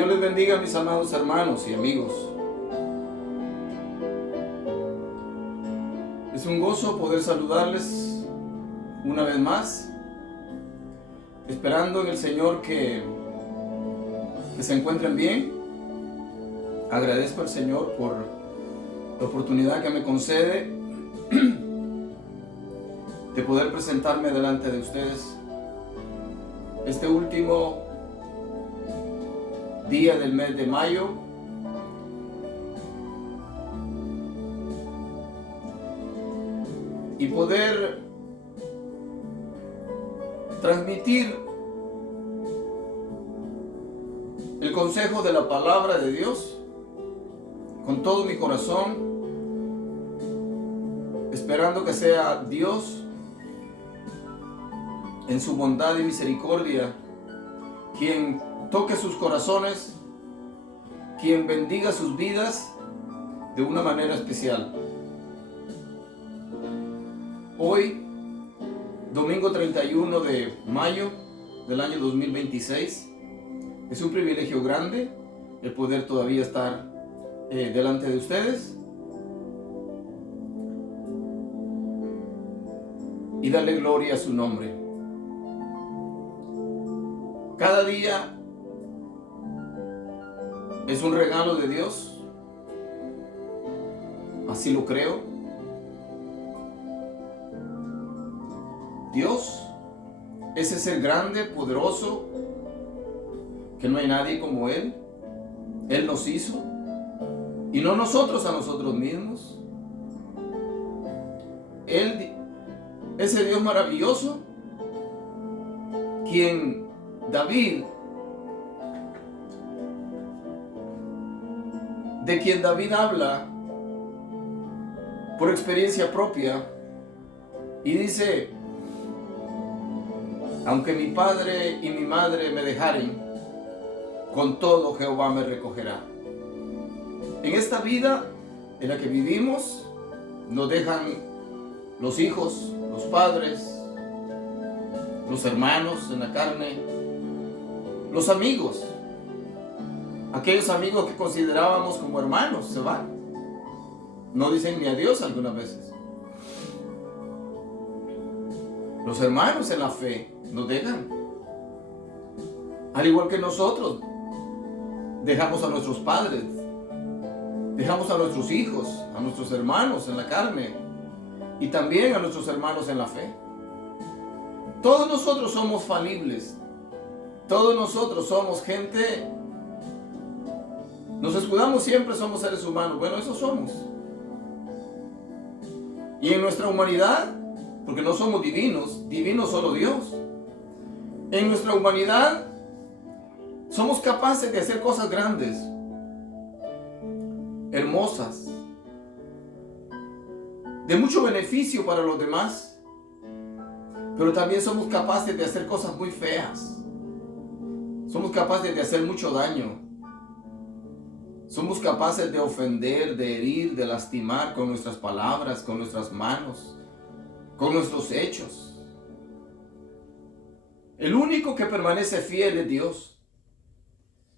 Dios les bendiga, mis amados hermanos y amigos. Es un gozo poder saludarles una vez más, esperando en el Señor que se encuentren bien. Agradezco al Señor por la oportunidad que me concede de poder presentarme delante de ustedes este último día del mes de mayo. Y poder transmitir el consejo de la palabra de Dios con todo mi corazón, esperando que sea Dios en su bondad y misericordia quien toque sus corazones, quien bendiga sus vidas de una manera especial. Hoy, domingo 31 de mayo del año 2026, es un privilegio grande el poder todavía estar delante de ustedes y darle gloria a su nombre. Cada día es un regalo de Dios, así lo creo. Dios es ese grande, poderoso, que no hay nadie como Él. Él nos hizo y no nosotros a nosotros mismos. Él, ese Dios maravilloso, quien de quien David habla por experiencia propia y dice: aunque mi padre y mi madre me dejaren, con todo Jehová me recogerá. En esta vida en la que vivimos, nos dejan los hijos, los padres, los hermanos en la carne, los amigos. Aquellos amigos que considerábamos como hermanos se van. No dicen ni adiós algunas veces. Los hermanos en la fe nos dejan. Al igual que nosotros dejamos a nuestros padres, dejamos a nuestros hijos, a nuestros hermanos en la carne y también a nuestros hermanos en la fe. Todos nosotros somos falibles. Todos nosotros somos gente. Nos escudamos siempre, somos seres humanos. Bueno, eso somos. Y en nuestra humanidad, porque no somos divinos, divino solo Dios. En nuestra humanidad somos capaces de hacer cosas grandes, hermosas, de mucho beneficio para los demás, pero también somos capaces de hacer cosas muy feas. Somos capaces de hacer mucho daño. Somos capaces de ofender, de herir, de lastimar con nuestras palabras, con nuestras manos, con nuestros hechos. El único que permanece fiel es Dios.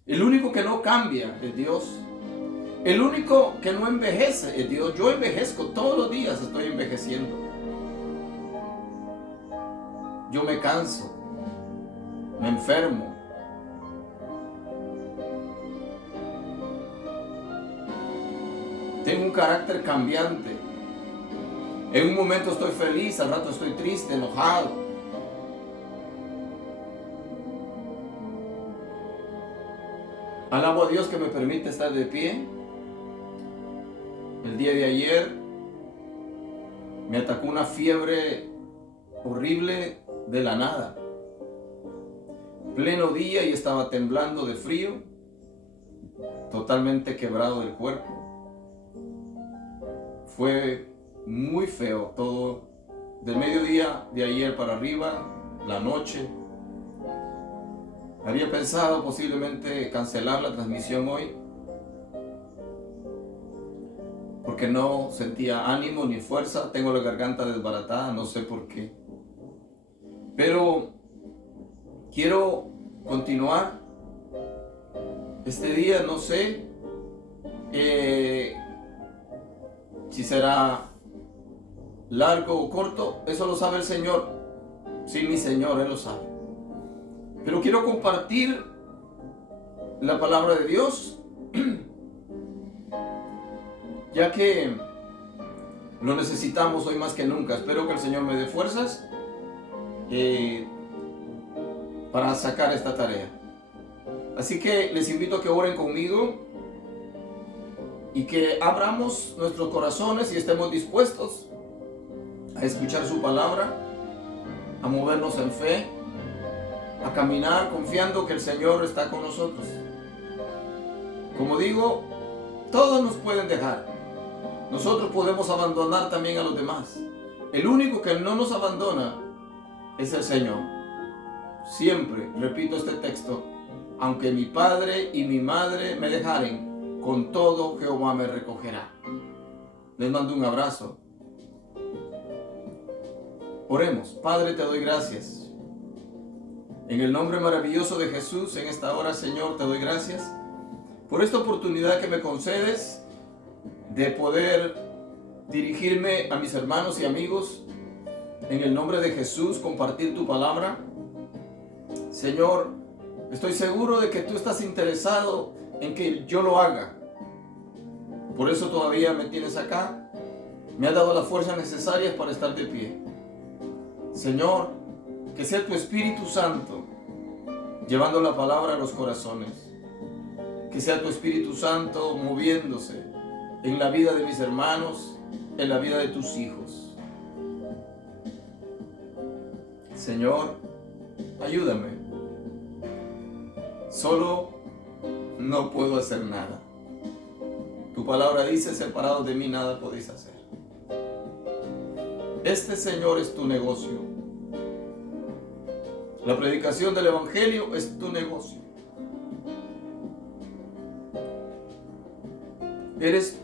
El único que no cambia es Dios. El único que no envejece es Dios. Yo envejezco todos los días, estoy envejeciendo. Yo me canso, me enfermo. Tengo un carácter cambiante. En un momento estoy feliz, al rato estoy triste, enojado. Alabo a Dios que me permite estar de pie. El día de ayer me atacó una fiebre horrible de la nada. Pleno día y estaba temblando de frío, totalmente quebrado del cuerpo. Fue muy feo todo, del mediodía de ayer para arriba, la noche. Había pensado posiblemente cancelar la transmisión hoy, porque no sentía ánimo ni fuerza. Tengo la garganta desbaratada, no sé por qué. Pero quiero continuar Este día no sé si será largo o corto, eso lo sabe el Señor. Sí, mi Señor, Él lo sabe. Pero quiero compartir la palabra de Dios, ya que lo necesitamos hoy más que nunca. Espero que el Señor me dé fuerzas para sacar esta tarea. Así que les invito a que oren conmigo y que abramos nuestros corazones y estemos dispuestos a escuchar su palabra, a movernos en fe, a caminar confiando que el Señor está con nosotros. Como digo, todos nos pueden dejar. Nosotros podemos abandonar también a los demás. El único que no nos abandona es el Señor. Siempre repito este texto: aunque mi padre y mi madre me dejaren, con todo Jehová me recogerá. Les mando un abrazo. Oremos. Padre, te doy gracias. En el nombre maravilloso de Jesús, en esta hora, Señor, te doy gracias por esta oportunidad que me concedes de poder dirigirme a mis hermanos y amigos. En el nombre de Jesús, compartir tu palabra. Señor, estoy seguro de que tú estás interesado en que yo lo haga. Por eso todavía me tienes acá. Me has dado las fuerzas necesarias para estar de pie. Señor, que sea tu Espíritu Santo llevando la palabra a los corazones. Que sea tu Espíritu Santo moviéndose en la vida de mis hermanos, en la vida de tus hijos. Señor, ayúdame. Solo no puedo hacer nada. Tu palabra dice: separados de mí nada podéis hacer. Este, Señor, es tu negocio. La predicación del Evangelio es tu negocio. Eres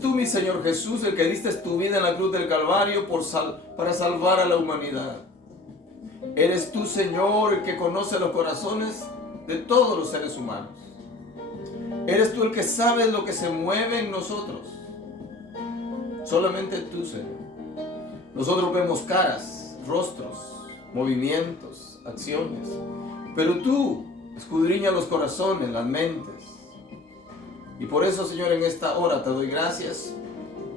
tú, mi Señor Jesús, el que diste tu vida en la cruz del Calvario para salvar a la humanidad. Eres tú, Señor, el que conoce los corazones de todos los seres humanos. Eres tú el que sabes lo que se mueve en nosotros. Solamente tú, Señor. Nosotros vemos caras, rostros, movimientos, acciones, pero tú escudriñas los corazones, las mentes. Y por eso, Señor, en esta hora te doy gracias,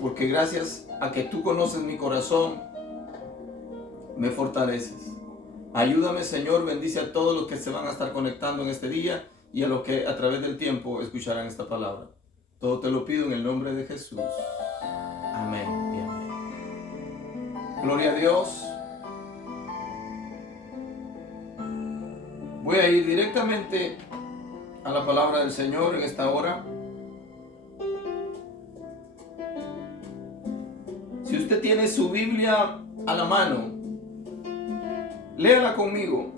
porque gracias a que tú conoces mi corazón, me fortaleces. Ayúdame, Señor, bendice a todos los que se van a estar conectando en este día y a los que a través del tiempo escucharán esta palabra. Todo te lo pido en el nombre de Jesús. Amén y amén. Gloria a Dios. Voy a ir directamente a la palabra del Señor en esta hora. Si usted tiene su Biblia a la mano, léala conmigo.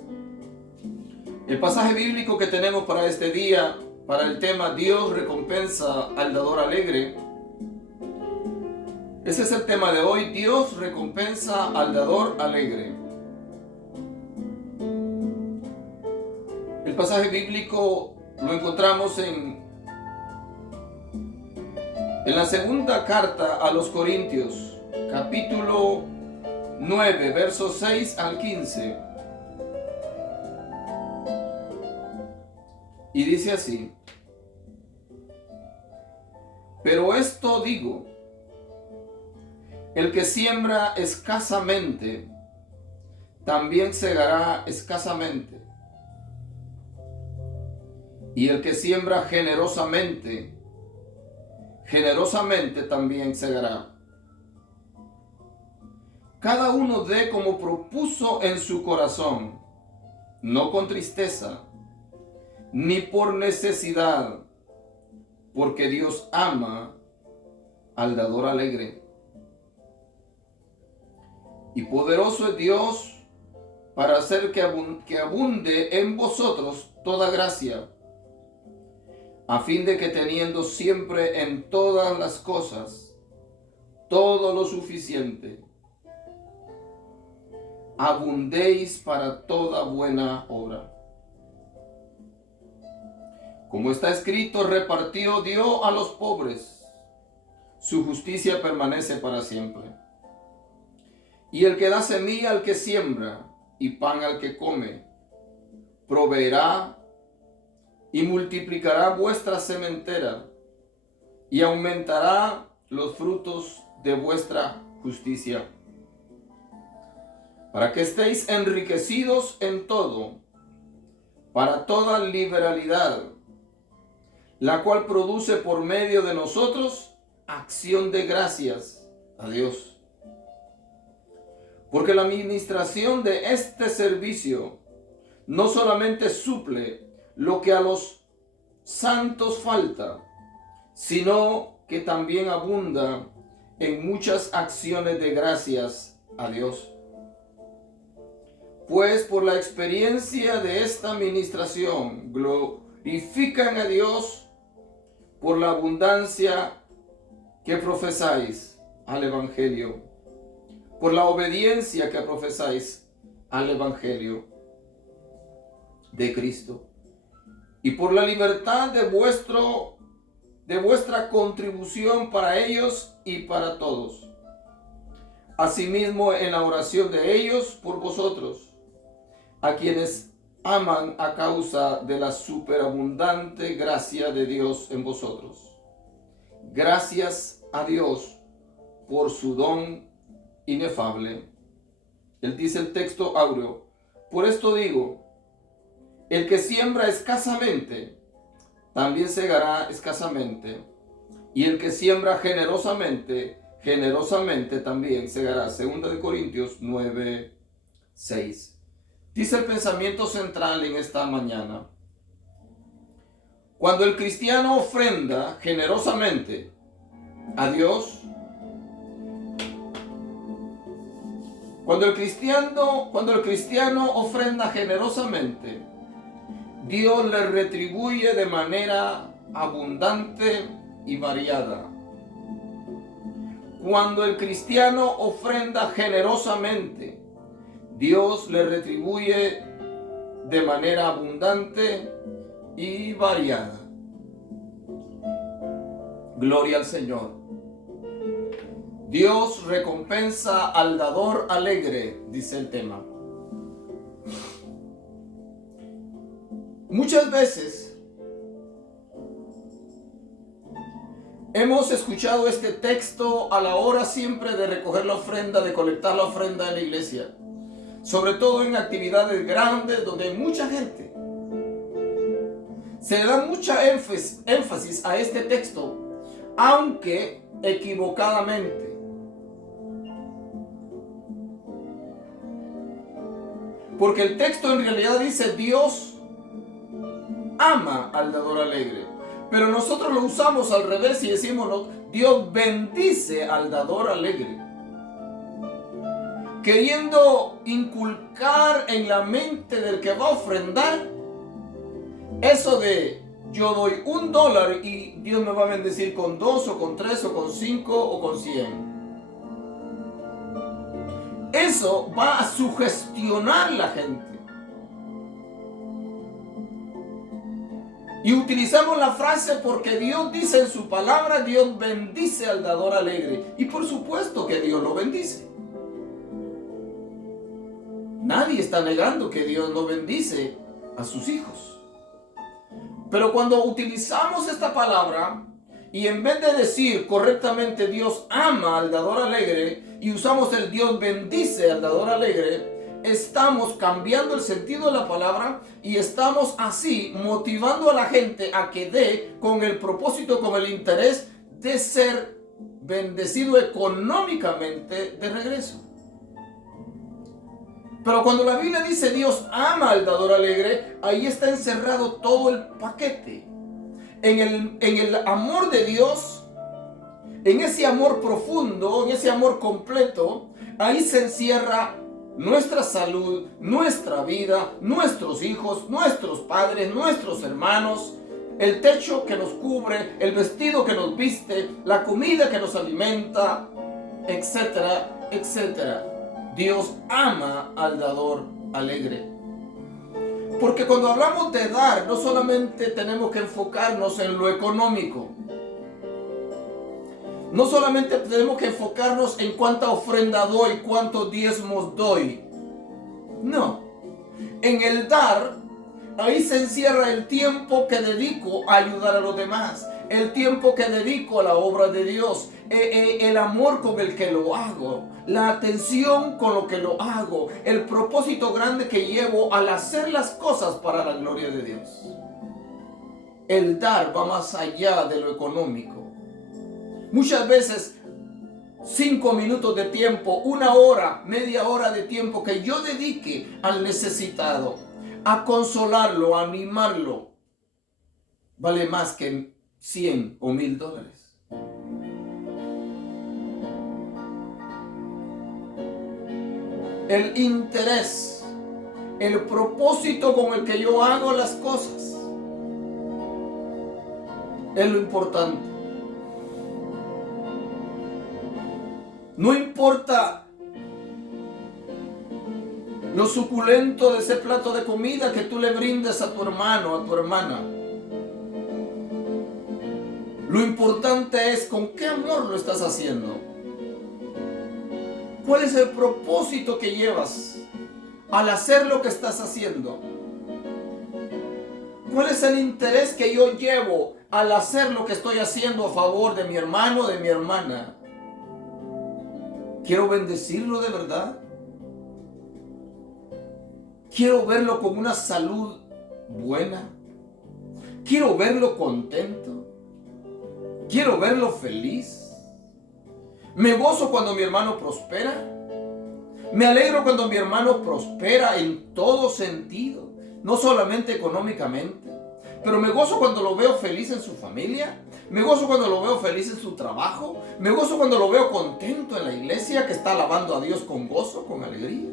El pasaje bíblico que tenemos para este día, para el tema Dios recompensa al dador alegre. Ese es el tema de hoy: Dios recompensa al dador alegre. El pasaje bíblico lo encontramos en la segunda carta a los Corintios, capítulo 9, versos 6 al 15. Y dice así: pero esto digo, el que siembra escasamente, también segará escasamente. Y el que siembra generosamente, generosamente también segará. Cada uno dé como propuso en su corazón, no con tristeza, ni por necesidad, porque Dios ama al dador alegre. Y poderoso es Dios para hacer que abunde en vosotros toda gracia, a fin de que teniendo siempre en todas las cosas todo lo suficiente, abundéis para toda buena obra. Como está escrito, repartió, dio a los pobres. Su justicia permanece para siempre. Y el que da semilla al que siembra y pan al que come, proveerá y multiplicará vuestra sementera y aumentará los frutos de vuestra justicia, para que estéis enriquecidos en todo, para toda liberalidad, la cual produce por medio de nosotros acción de gracias a Dios. Porque la administración de este servicio no solamente suple lo que a los santos falta, sino que también abunda en muchas acciones de gracias a Dios. Pues por la experiencia de esta administración glorifican a Dios por la abundancia que profesáis al Evangelio, por la obediencia que profesáis al Evangelio de Cristo, y por la libertad de vuestra contribución para ellos y para todos. Asimismo, en la oración de ellos por vosotros, a quienes aman a causa de la superabundante gracia de Dios en vosotros. Gracias a Dios por su don inefable. Él dice el texto áureo: por esto digo, el que siembra escasamente, también segará escasamente. Y el que siembra generosamente, generosamente también segará. 2 Corintios 9:6. Dice el pensamiento central en esta mañana: cuando el cristiano ofrenda generosamente a Dios, cuando el cristiano ofrenda generosamente, Dios le retribuye de manera abundante y variada. Cuando el cristiano ofrenda generosamente, Dios le retribuye de manera abundante y variada. Gloria al Señor. Dios recompensa al dador alegre, dice el tema. Muchas veces hemos escuchado este texto a la hora siempre de recoger la ofrenda, de colectar la ofrenda en la iglesia. Sobre todo en actividades grandes donde hay mucha gente. Se le da mucha énfasis a este texto, aunque equivocadamente. Porque el texto en realidad dice: Dios ama al dador alegre. Pero nosotros lo usamos al revés y decimos: Dios bendice al dador alegre. Queriendo inculcar en la mente del que va a ofrendar eso de yo doy $1 y Dios me va a bendecir con 2 o con 3 o con 5 o con 100. Eso va a sugestionar la gente. Y utilizamos la frase porque Dios dice en su palabra: Dios bendice al dador alegre. Y por supuesto que Dios lo bendice. Nadie está negando que Dios no bendice a sus hijos. Pero cuando utilizamos esta palabra y en vez de decir correctamente Dios ama al dador alegre y usamos el Dios bendice al dador alegre, estamos cambiando el sentido de la palabra y estamos así motivando a la gente a que dé con el propósito, con el interés de ser bendecido económicamente de regreso. Pero cuando la Biblia dice Dios ama al dador alegre, ahí está encerrado todo el paquete. En el amor de Dios, en ese amor profundo, en ese amor completo, ahí se encierra nuestra salud, nuestra vida, nuestros hijos, nuestros padres, nuestros hermanos, el techo que nos cubre, el vestido que nos viste, la comida que nos alimenta, etcétera, etcétera. Dios ama al dador alegre. Porque cuando hablamos de dar, no solamente tenemos que enfocarnos en lo económico. No solamente tenemos que enfocarnos en cuánta ofrenda doy, cuántos diezmos doy. No. En el dar, ahí se encierra el tiempo que dedico a ayudar a los demás. El tiempo que dedico a la obra de Dios. El amor con el que lo hago. La atención con lo que lo hago. El propósito grande que llevo al hacer las cosas para la gloria de Dios. El dar va más allá de lo económico. Muchas veces 5 minutos de tiempo, 1 hora, media hora de tiempo que yo dedique al necesitado, a consolarlo, a animarlo, vale más que 100 o 1000 dólares. El interés, el propósito con el que yo hago las cosas es lo importante. No importa lo suculento de ese plato de comida que tú le brindes a tu hermano, a tu hermana. Lo importante es con qué amor lo estás haciendo. ¿Cuál es el propósito que llevas al hacer lo que estás haciendo? ¿Cuál es el interés que yo llevo al hacer lo que estoy haciendo a favor de mi hermano, de mi hermana? ¿Quiero bendecirlo de verdad? ¿Quiero verlo con una salud buena? ¿Quiero verlo contento? ¿Quiero verlo feliz? ¿Me gozo cuando mi hermano prospera? ¿Me alegro cuando mi hermano prospera en todo sentido? No solamente económicamente, pero me gozo cuando lo veo feliz en su familia. Me gozo cuando lo veo feliz en su trabajo. Me gozo cuando lo veo contento en la iglesia, que está alabando a Dios con gozo, con alegría.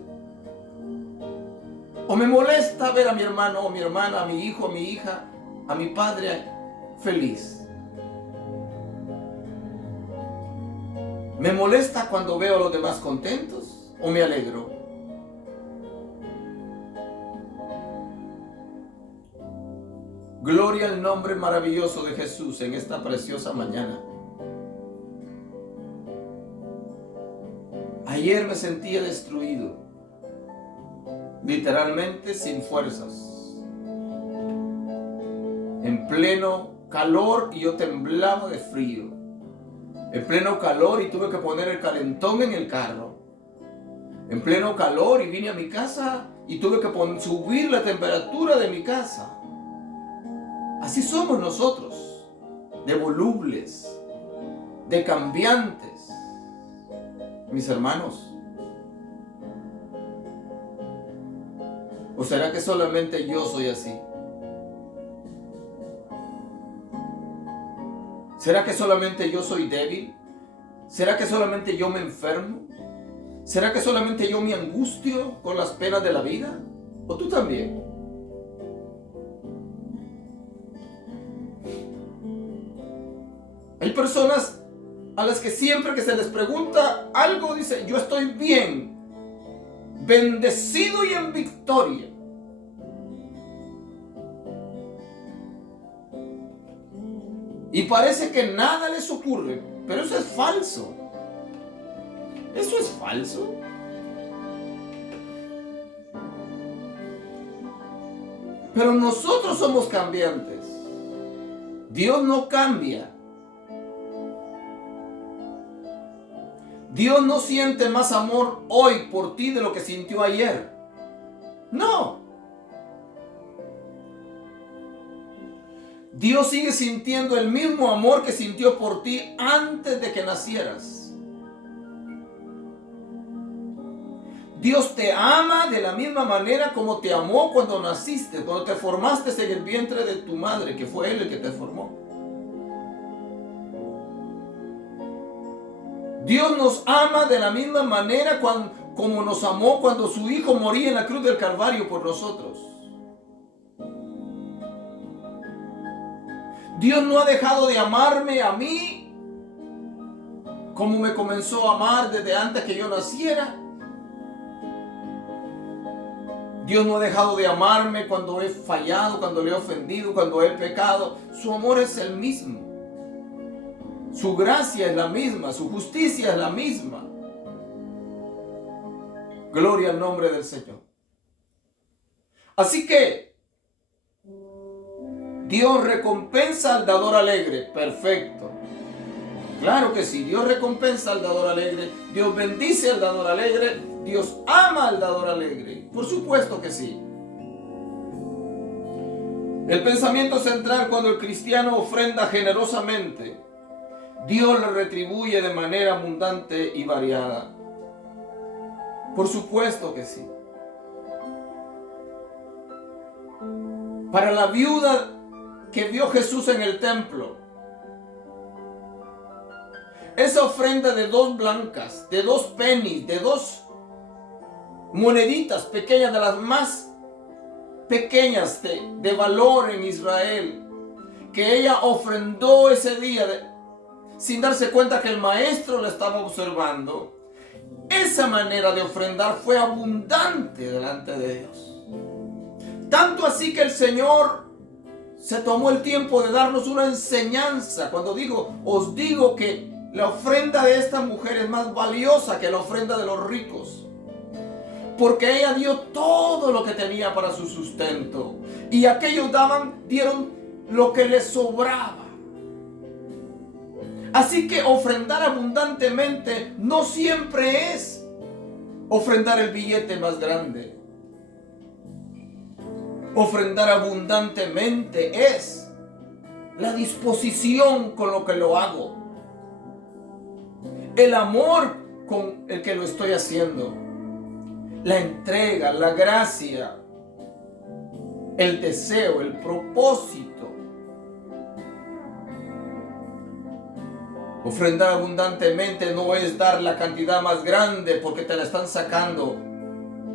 O me molesta ver a mi hermano o mi hermana, a mi hijo, a mi hija, a mi padre feliz. ¿Me molesta cuando veo a los demás contentos o me alegro? Gloria al nombre maravilloso de Jesús en esta preciosa mañana. Ayer me sentía destruido, literalmente sin fuerzas, en pleno calor y yo temblaba de frío, en pleno calor y tuve que poner el calentón en el carro, en pleno calor y vine a mi casa y tuve que subir la temperatura de mi casa. Así somos nosotros, de volubles, de cambiantes, mis hermanos. ¿O será que solamente yo soy así? ¿Será que solamente yo soy débil? ¿Será que solamente yo me enfermo? ¿Será que solamente yo me angustio con las penas de la vida? ¿O tú también? Hay personas a las que siempre que se les pregunta algo, dice, yo estoy bien, bendecido y en victoria. Y parece que nada les ocurre, pero eso es falso. Eso es falso. Pero nosotros somos cambiantes. Dios no cambia. Dios no siente más amor hoy por ti de lo que sintió ayer. No. Dios sigue sintiendo el mismo amor que sintió por ti antes de que nacieras. Dios te ama de la misma manera como te amó cuando naciste, cuando te formaste en el vientre de tu madre, que fue Él el que te formó. Dios nos ama de la misma manera como nos amó cuando su Hijo moría en la cruz del Calvario por nosotros. Dios no ha dejado de amarme a mí como me comenzó a amar desde antes que yo naciera. Dios no ha dejado de amarme cuando he fallado, cuando le he ofendido, cuando he pecado. Su amor es el mismo. Su gracia es la misma, su justicia es la misma. Gloria al nombre del Señor. Así que Dios recompensa al dador alegre. Perfecto. Claro que sí, Dios recompensa al dador alegre. Dios bendice al dador alegre. Dios ama al dador alegre. Por supuesto que sí. El pensamiento central cuando el cristiano ofrenda generosamente, Dios le retribuye de manera abundante y variada. Por supuesto que sí. Para la viuda que vio Jesús en el templo, esa ofrenda de 2 blancas, de 2 pennies, de 2 moneditas pequeñas, de las más pequeñas de valor en Israel, que ella ofrendó ese día sin darse cuenta que el maestro la estaba observando. Esa manera de ofrendar fue abundante delante de Dios. Tanto así que el Señor se tomó el tiempo de darnos una enseñanza cuando dijo: os digo que la ofrenda de esta mujer es más valiosa que la ofrenda de los ricos, porque ella dio todo lo que tenía para su sustento, y aquellos dieron lo que les sobraba. Así que ofrendar abundantemente no siempre es ofrendar el billete más grande. Ofrendar abundantemente es la disposición con lo que lo hago, el amor con el que lo estoy haciendo, la entrega, la gracia, el deseo, el propósito. Ofrendar abundantemente no es dar la cantidad más grande porque te la están sacando,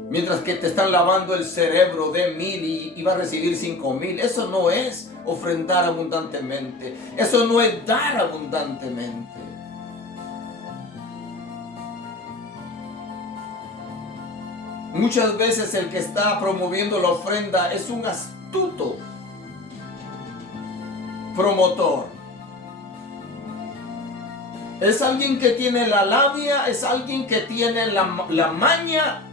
mientras que te están lavando el cerebro de 1000 y va a recibir 5000. Eso no es ofrendar abundantemente. Eso no es dar abundantemente. Muchas veces el que está promoviendo la ofrenda es un astuto promotor. Es alguien que tiene la labia, es alguien que tiene la maña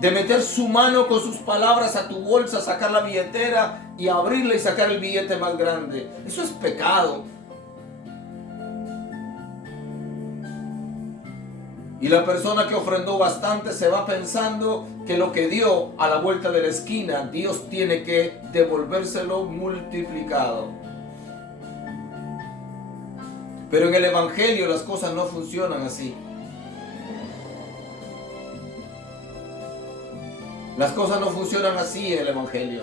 de meter su mano con sus palabras a tu bolsa, sacar la billetera y abrirla y sacar el billete más grande. Eso es pecado. Y la persona que ofrendó bastante se va pensando que lo que dio a la vuelta de la esquina, Dios tiene que devolvérselo multiplicado. Pero en el Evangelio las cosas no funcionan así. Las cosas no funcionan así en el Evangelio.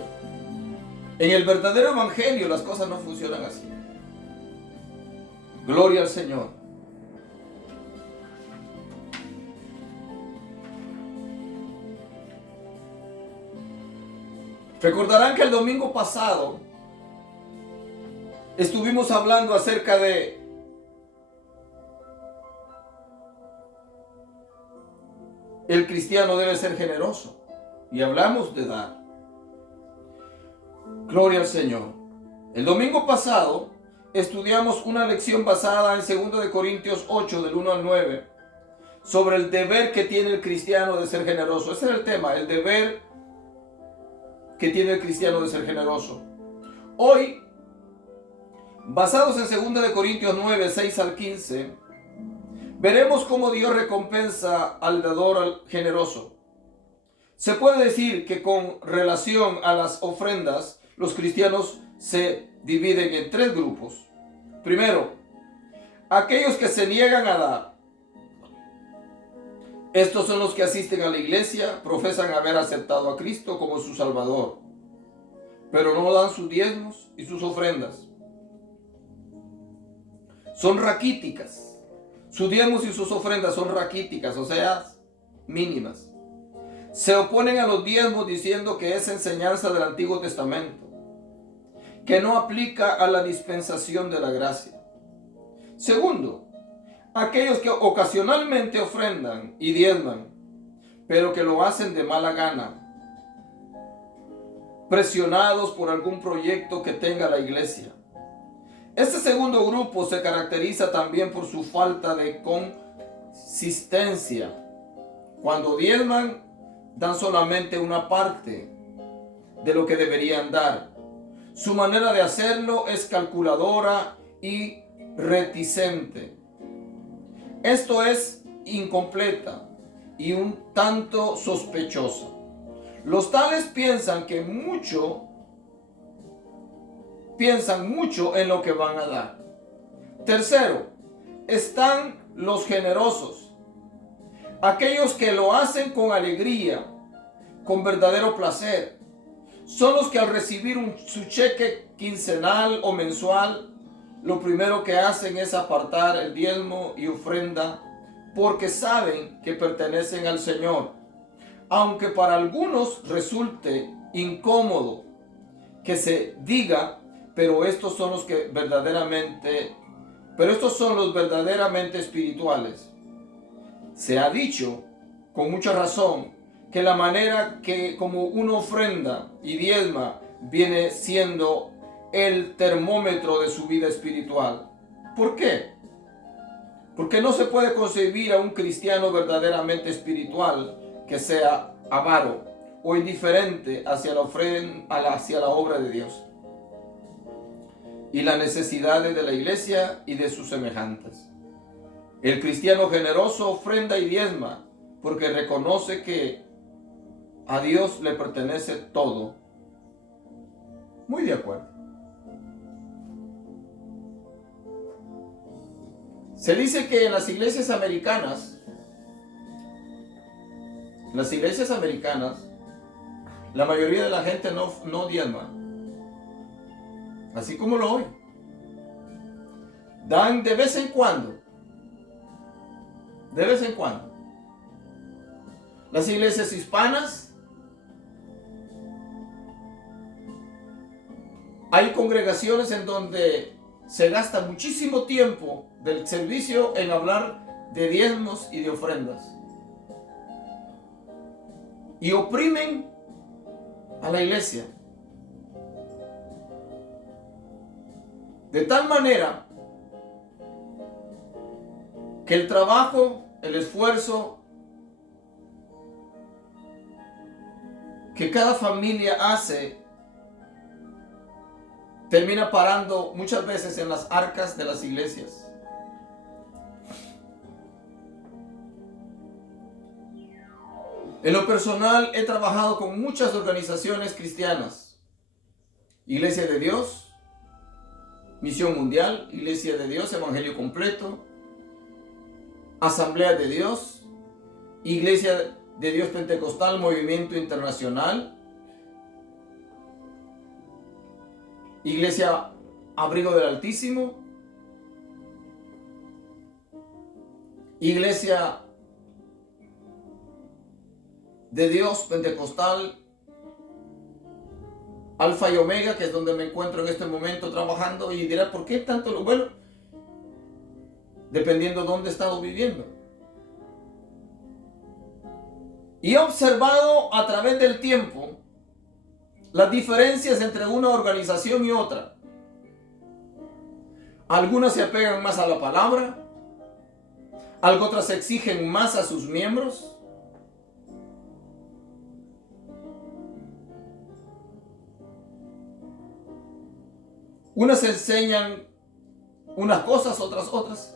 En el verdadero Evangelio las cosas no funcionan así. Gloria al Señor. Recordarán que el domingo pasado estuvimos hablando acerca de el cristiano debe ser generoso. Y hablamos de dar. Gloria al Señor. El domingo pasado estudiamos una lección basada en 2 de Corintios 8, del 1 al 9, sobre el deber que tiene el cristiano de ser generoso. Ese era el tema, el deber que tiene el cristiano de ser generoso. Hoy, basados en 2 de Corintios 9, 6 al 15, veremos cómo Dios recompensa al dador generoso. Se puede decir que con relación a las ofrendas, los cristianos se dividen en 3 grupos. Primero, aquellos que se niegan a dar. Estos son los que asisten a la iglesia, profesan haber aceptado a Cristo como su Salvador, pero no dan sus diezmos y sus ofrendas. Son raquíticas. Sus diezmos y sus ofrendas son raquíticas, o sea, mínimas. Se oponen a los diezmos diciendo que es enseñanza del Antiguo Testamento, que no aplica a la dispensación de la gracia. Segundo, aquellos que ocasionalmente ofrendan y diezman, pero que lo hacen de mala gana, presionados por algún proyecto que tenga la iglesia. Este segundo grupo se caracteriza también por su falta de consistencia. Cuando diezman, dan solamente una parte de lo que deberían dar. Su manera de hacerlo es calculadora y reticente. Esto es incompleta y un tanto sospechosa. Los tales piensan mucho en lo que van a dar. Tercero, están los generosos, aquellos que lo hacen con alegría, con verdadero placer. Son los que al recibir su cheque quincenal o mensual, lo primero que hacen es apartar el diezmo y ofrenda porque saben que pertenecen al Señor. Aunque para algunos resulte incómodo que se diga, pero estos son los verdaderamente espirituales. Se ha dicho con mucha razón que la manera que como uno ofrenda y diezma viene siendo el termómetro de su vida espiritual. ¿Por qué? Porque no se puede concebir a un cristiano verdaderamente espiritual que sea avaro o indiferente hacia la obra de Dios y las necesidades de la iglesia y de sus semejantes. El cristiano generoso ofrenda y diezma porque reconoce que a Dios le pertenece todo. Muy de acuerdo. Se dice que en las iglesias americanas, la mayoría de la gente no diezma, así como lo oyen. Dan de vez en cuando. De vez en cuando. Las iglesias hispanas, hay congregaciones en donde se gasta muchísimo tiempo del servicio en hablar de diezmos y de ofrendas. Y oprimen a la iglesia. De tal manera que el trabajo, el esfuerzo que cada familia hace termina parando muchas veces en las arcas de las iglesias. En lo personal he trabajado con muchas organizaciones cristianas. Iglesia de Dios, Misión Mundial, Iglesia de Dios, Evangelio Completo, Asamblea de Dios, Iglesia de Dios Pentecostal, Movimiento Internacional, Iglesia Abrigo del Altísimo, Iglesia de Dios Pentecostal, Alfa y Omega, que es donde me encuentro en este momento trabajando, y dirá, ¿por qué tanto lo bueno? Dependiendo de dónde he estado viviendo. Y he observado a través del tiempo las diferencias entre una organización y otra. Algunas se apegan más a la palabra, otras exigen más a sus miembros. Unas enseñan unas cosas, otras.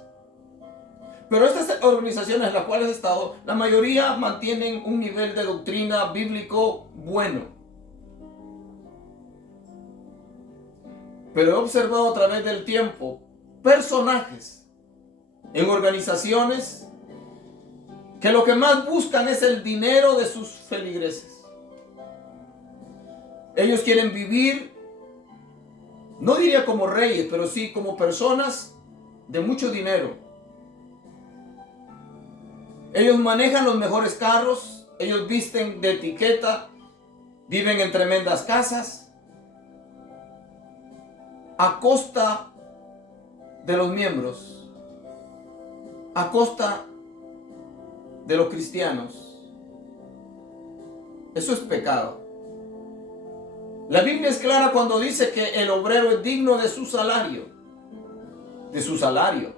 Pero estas organizaciones en las cuales he estado, la mayoría mantienen un nivel de doctrina bíblico bueno. Pero he observado a través del tiempo personajes en organizaciones que lo que más buscan es el dinero de sus feligreses. Ellos quieren vivir, no diría como reyes, pero sí como personas de mucho dinero. Ellos manejan los mejores carros, ellos visten de etiqueta, viven en tremendas casas, a costa de los miembros, a costa de los cristianos. Eso es pecado. La Biblia es clara cuando dice que el obrero es digno de su salario. De su salario.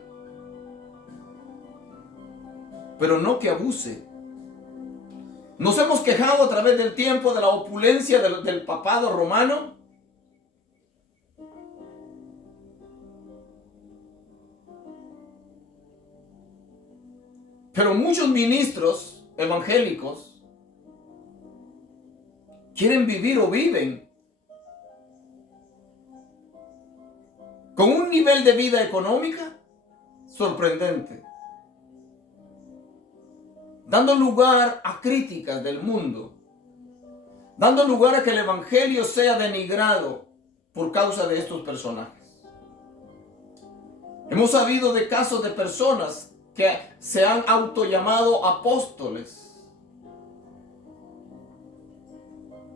Pero no que abuse. Nos hemos quejado a través del tiempo de la opulencia del papado romano. Pero muchos ministros evangélicos quieren vivir o viven con un nivel de vida económica sorprendente, dando lugar a críticas del mundo, dando lugar a que el evangelio sea denigrado por causa de estos personajes. Hemos sabido de casos de personas que se han autollamado apóstoles,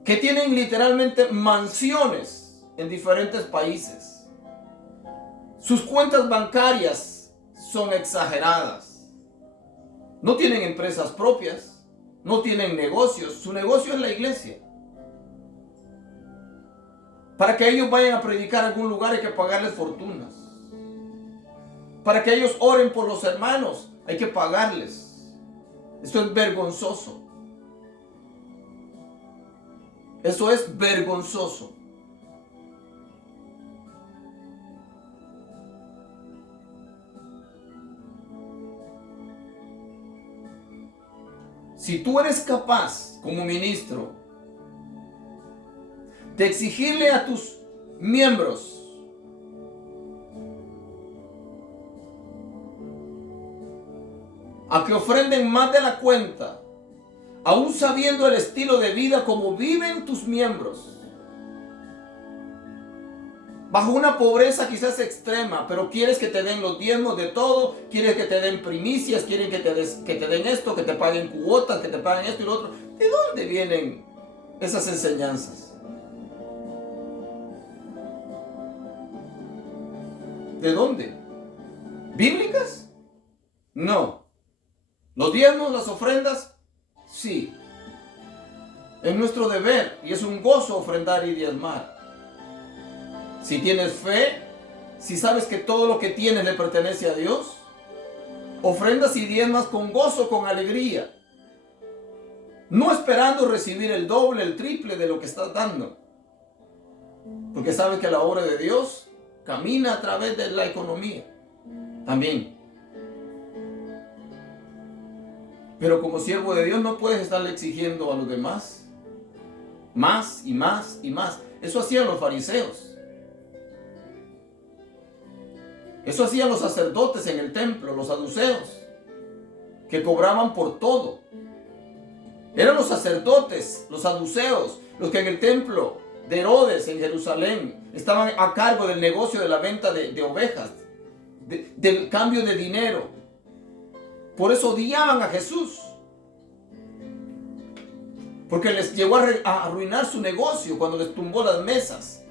que tienen literalmente mansiones en diferentes países. Sus cuentas bancarias son exageradas. No tienen empresas propias, no tienen negocios. Su negocio es la iglesia. Para que ellos vayan a predicar a algún lugar hay que pagarles fortunas. Para que ellos oren por los hermanos hay que pagarles. Esto es vergonzoso. Eso es vergonzoso. Si tú eres capaz, como ministro, de exigirle a tus miembros a que ofrenden más de la cuenta, aún sabiendo el estilo de vida como viven tus miembros, bajo una pobreza quizás extrema, pero quieres que te den los diezmos de todo, quieres que te den primicias, quieren que te den esto, que te paguen cuotas, que te paguen esto y lo otro. ¿De dónde vienen esas enseñanzas? ¿De dónde? ¿Bíblicas? No. ¿Los diezmos, las ofrendas? Sí. Es nuestro deber y es un gozo ofrendar y diezmar. Si tienes fe, si sabes que todo lo que tienes le pertenece a Dios, ofrendas y diezmas con gozo, con alegría. No esperando recibir el doble, el triple de lo que estás dando. Porque sabes que la obra de Dios camina a través de la economía. También. Pero como siervo de Dios no puedes estarle exigiendo a los demás más y más y más. Eso hacían los fariseos. Eso hacían los sacerdotes en el templo, los saduceos, que cobraban por todo. Eran los sacerdotes, los saduceos, los que en el templo de Herodes en Jerusalén estaban a cargo del negocio de la venta de ovejas, del cambio de dinero. Por eso odiaban a Jesús. Porque les llegó a arruinar su negocio cuando les tumbó las mesas.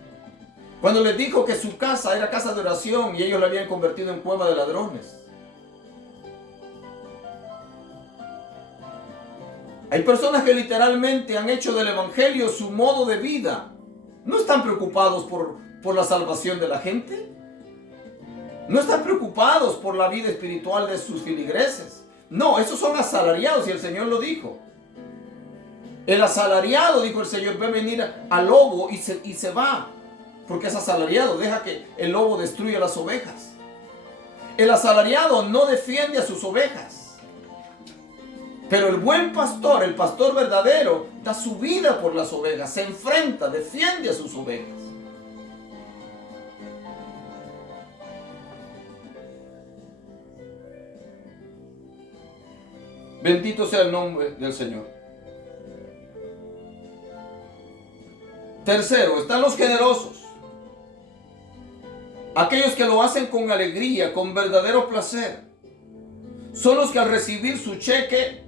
Cuando les dijo que su casa era casa de oración y ellos la habían convertido en cueva de ladrones. Hay personas que literalmente han hecho del evangelio su modo de vida. ¿No están preocupados por la salvación de la gente? ¿No están preocupados por la vida espiritual de sus feligreses? No, esos son asalariados y el Señor lo dijo. El asalariado, dijo el Señor, ve a venir al lobo y se va. Porque es asalariado, deja que el lobo destruya las ovejas. El asalariado no defiende a sus ovejas. Pero el buen pastor, el pastor verdadero, da su vida por las ovejas, se enfrenta, defiende a sus ovejas. Bendito sea el nombre del Señor. Tercero, están los generosos. Aquellos que lo hacen con alegría, con verdadero placer. Son los que al recibir su cheque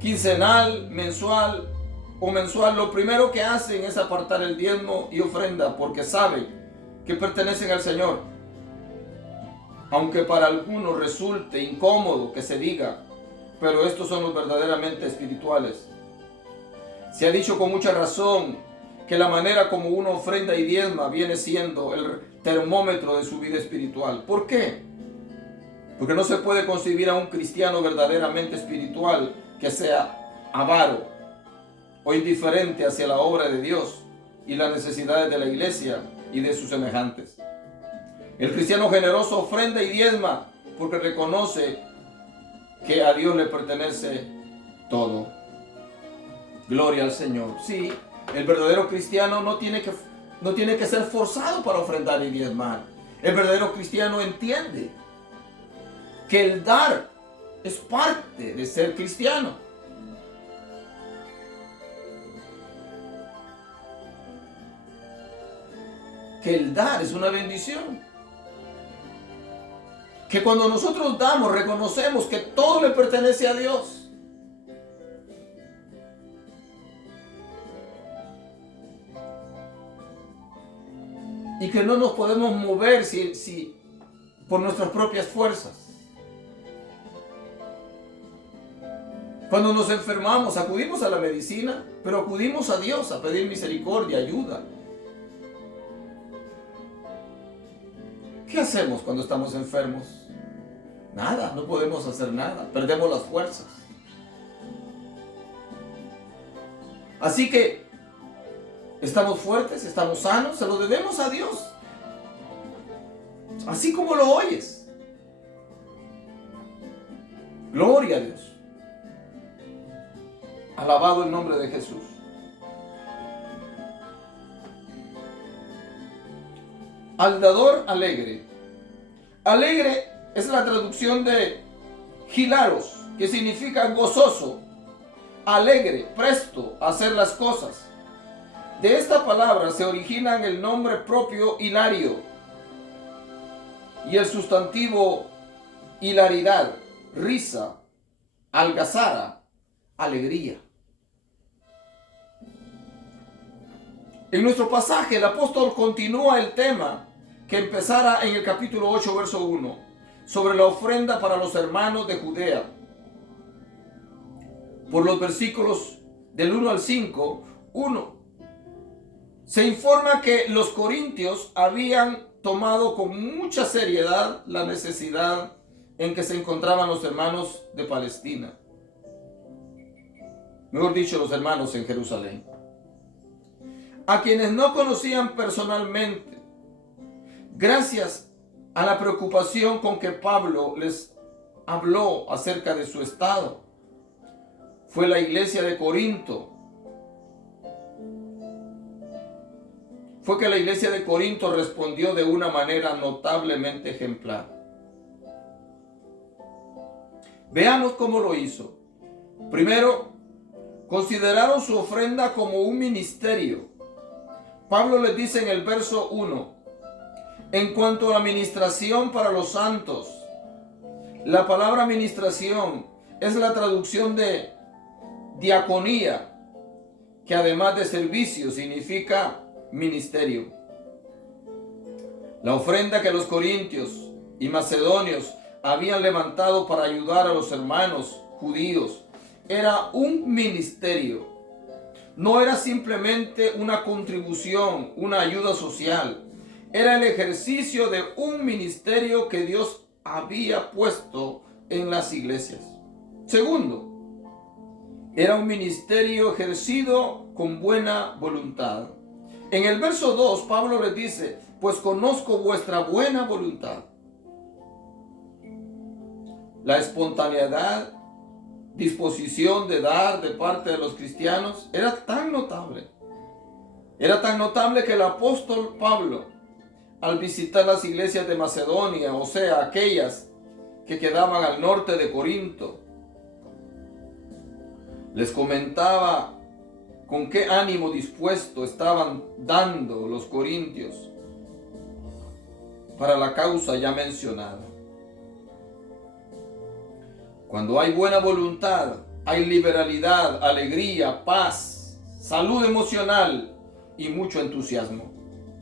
quincenal, mensual o mensual, lo primero que hacen es apartar el diezmo y ofrenda porque saben que pertenecen al Señor. Aunque para algunos resulte incómodo que se diga, pero estos son los verdaderamente espirituales. Se ha dicho con mucha razón que la manera como uno ofrenda y diezma viene siendo el termómetro de su vida espiritual. ¿Por qué? Porque no se puede concebir a un cristiano verdaderamente espiritual que sea avaro o indiferente hacia la obra de Dios y las necesidades de la iglesia y de sus semejantes. El cristiano generoso ofrenda y diezma porque reconoce que a Dios le pertenece todo. Gloria al Señor. Sí, el verdadero cristiano no tiene que ser forzado para ofrendar y diezmar. El verdadero cristiano entiende que el dar es parte de ser cristiano. Que el dar es una bendición. Que cuando nosotros damos, reconocemos que todo le pertenece a Dios. Y que no nos podemos mover por nuestras propias fuerzas. Cuando nos enfermamos, acudimos a la medicina, pero acudimos a Dios a pedir misericordia, ayuda. ¿Qué hacemos cuando estamos enfermos? Nada, no podemos hacer nada, perdemos las fuerzas. Así que estamos fuertes, estamos sanos, se lo debemos a Dios. Así como lo oyes. Gloria a Dios. Alabado el nombre de Jesús. Al dador alegre. Alegre es la traducción de hilaros, que significa gozoso, alegre, presto a hacer las cosas. De esta palabra se originan el nombre propio hilario y el sustantivo hilaridad, risa, algazara, alegría. En nuestro pasaje el apóstol continúa el tema que empezara en el capítulo 8, verso 1, sobre la ofrenda para los hermanos de Judea. Por los versículos del 1 al 5, 1, se informa que los corintios habían tomado con mucha seriedad la necesidad en que se encontraban los hermanos de Palestina. Mejor dicho, los hermanos en Jerusalén. A quienes no conocían personalmente, gracias a la preocupación con que Pablo les habló acerca de su estado, fue la iglesia de Corinto. Fue que la iglesia de Corinto respondió de una manera notablemente ejemplar. Veamos cómo lo hizo. Primero, consideraron su ofrenda como un ministerio. Pablo les dice en el verso 1, en cuanto a la ministración para los santos, la palabra ministración es la traducción de diaconía, que además de servicio significa ministerio. La ofrenda que los corintios y macedonios habían levantado para ayudar a los hermanos judíos era un ministerio. No era simplemente una contribución, una ayuda social. Era el ejercicio de un ministerio que Dios había puesto en las iglesias. Segundo, era un ministerio ejercido con buena voluntad. En el verso 2, Pablo les dice, pues conozco vuestra buena voluntad. La espontaneidad, disposición de dar de parte de los cristianos era tan notable. Era tan notable que el apóstol Pablo, al visitar las iglesias de Macedonia, o sea, aquellas que quedaban al norte de Corinto, les comentaba con qué ánimo dispuesto estaban dando los corintios para la causa ya mencionada. Cuando hay buena voluntad, hay liberalidad, alegría, paz, salud emocional y mucho entusiasmo.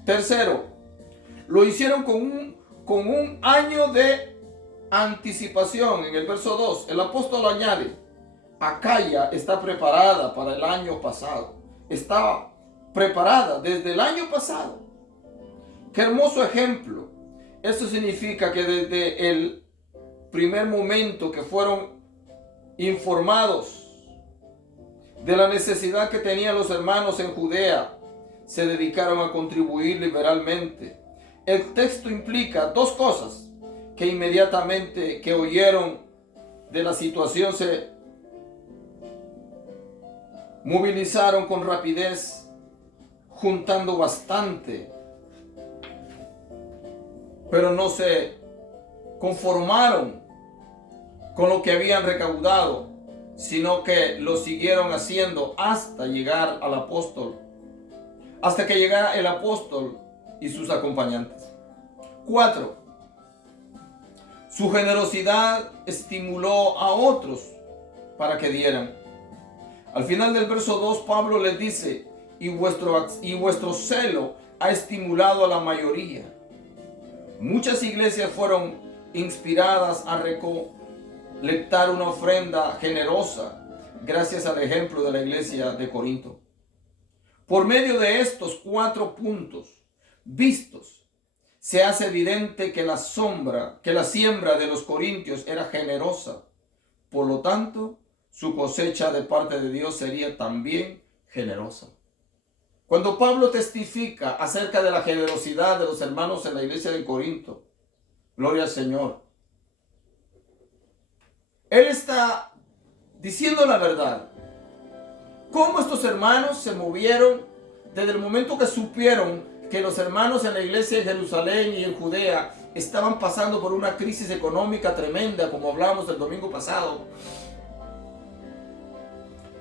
Tercero, lo hicieron con un año de anticipación. En el verso 2, el apóstol añade, Acaya está preparada para el año pasado. Estaba preparada desde el año pasado. Qué hermoso ejemplo. Esto significa que desde el primer momento que fueron informados de la necesidad que tenían los hermanos en Judea, se dedicaron a contribuir liberalmente. El texto implica dos cosas: que inmediatamente que oyeron de la situación se movilizaron con rapidez, juntando bastante, pero no se conformaron con lo que habían recaudado, sino que lo siguieron haciendo hasta llegar al apóstol, hasta que llegara el apóstol y sus acompañantes. 4. Su generosidad estimuló a otros para que dieran. Al final del verso 2, Pablo les dice: y vuestro celo ha estimulado a la mayoría. Muchas iglesias fueron inspiradas a recolectar una ofrenda generosa gracias al ejemplo de la iglesia de Corinto. Por medio de estos 4 puntos vistos, se hace evidente que la siembra de los corintios era generosa. Por lo tanto, su cosecha de parte de Dios sería también generosa. Cuando Pablo testifica acerca de la generosidad de los hermanos en la iglesia de Corinto, gloria al Señor, él está diciendo la verdad. Cómo estos hermanos se movieron desde el momento que supieron que los hermanos en la iglesia de Jerusalén y en Judea estaban pasando por una crisis económica tremenda, como hablamos el domingo pasado.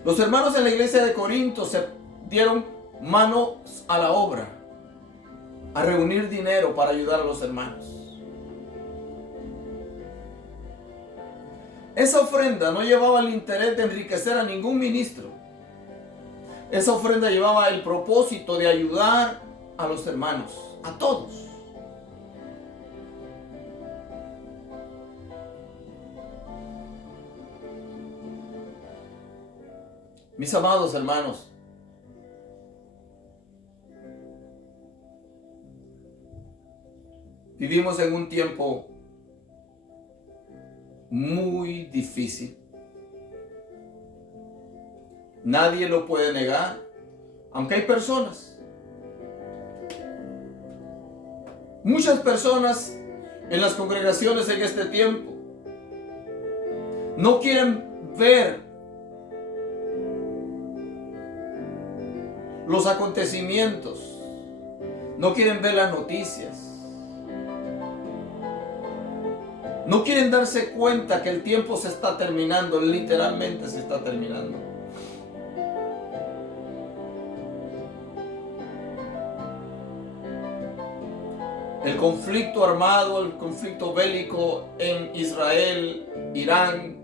Los hermanos en la iglesia de Corinto se dieron manos a la obra, a reunir dinero para ayudar a los hermanos. Esa ofrenda no llevaba el interés de enriquecer a ningún ministro. Esa ofrenda llevaba el propósito de ayudar a los hermanos, a todos. Mis amados hermanos, vivimos en un tiempo muy difícil. Nadie lo puede negar, aunque hay muchas personas en las congregaciones en este tiempo no quieren ver los acontecimientos, no quieren ver las noticias, no quieren darse cuenta que el tiempo se está terminando, literalmente se está terminando. El conflicto armado, el conflicto bélico en Israel, Irán,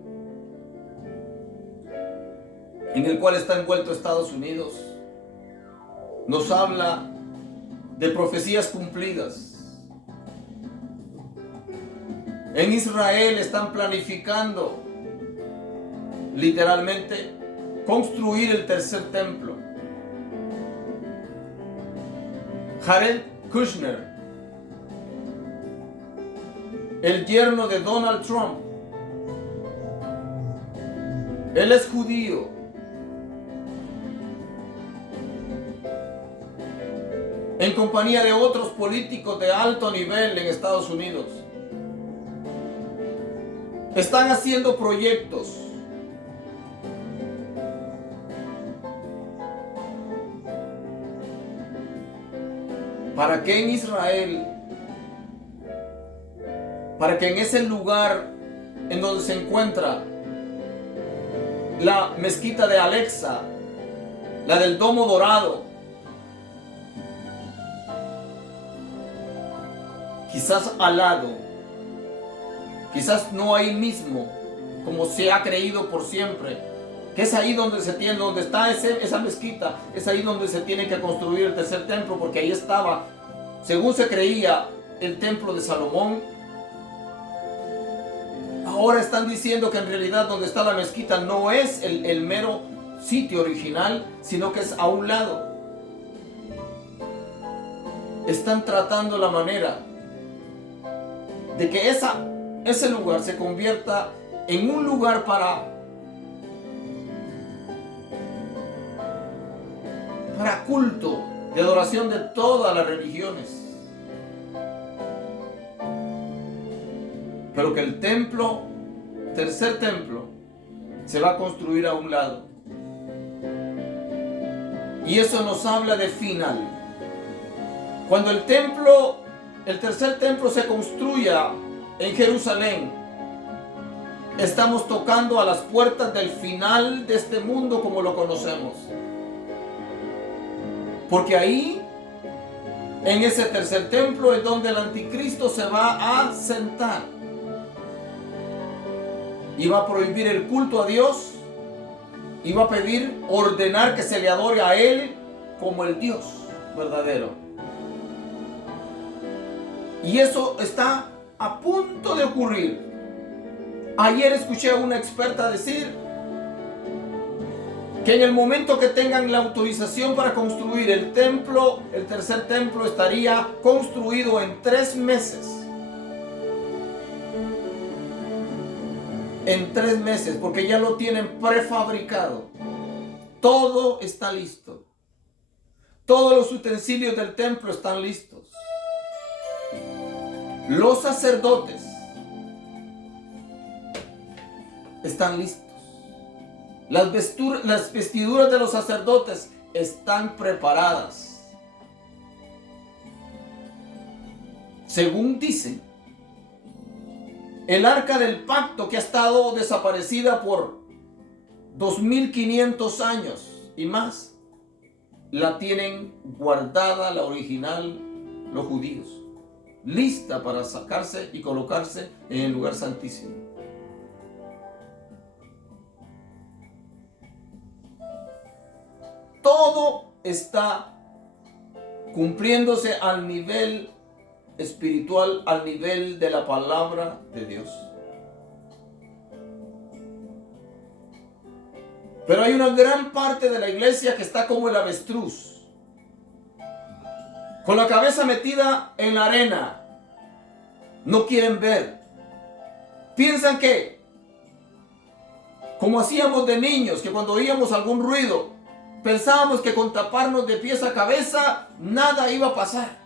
en el cual está envuelto Estados Unidos, nos habla de profecías cumplidas. En Israel están planificando literalmente construir el tercer templo. Jared Kushner, el yerno de Donald Trump, él es judío. En compañía de otros políticos de alto nivel en Estados Unidos, están haciendo proyectos para que en Israel, para que en ese lugar en donde se encuentra la mezquita de Alexa, la del Domo Dorado, quizás al lado, quizás no ahí mismo, como se ha creído por siempre, que es ahí donde se tiene, donde está esa mezquita, es ahí donde se tiene que construir el tercer templo, porque ahí estaba, según se creía, el templo de Salomón. Ahora están diciendo que en realidad donde está la mezquita no es el mero sitio original, sino que es a un lado. Están tratando la manera de que ese lugar se convierta en un lugar para culto, de adoración de todas las religiones. Pero que el templo, tercer templo, se va a construir a un lado. Y eso nos habla de final. Cuando el tercer templo se construya en Jerusalén, estamos tocando a las puertas del final de este mundo como lo conocemos. Porque ahí, en ese tercer templo, es donde el anticristo se va a sentar. Y va a prohibir el culto a Dios. Y va a ordenar que se le adore a Él como el Dios verdadero. Y eso está a punto de ocurrir. Ayer escuché a una experta decir que en el momento que tengan la autorización para construir el templo, el tercer templo estaría construido en 3 meses. En 3 meses, porque ya lo tienen prefabricado. Todo está listo. Todos los utensilios del templo están listos. Los sacerdotes están listos. Las vestiduras de los sacerdotes están preparadas. Según dicen, el arca del pacto, que ha estado desaparecida por 2500 años y más, la tienen guardada, la original, los judíos, lista para sacarse y colocarse en el lugar santísimo. Todo está cumpliéndose al nivel espiritual, al nivel de la palabra de Dios. Pero hay una gran parte de la iglesia que está como el avestruz, con la cabeza metida en la arena. No quieren ver. Piensan que, como hacíamos de niños, que cuando oíamos algún ruido, pensábamos que con taparnos de pies a cabeza nada iba a pasar.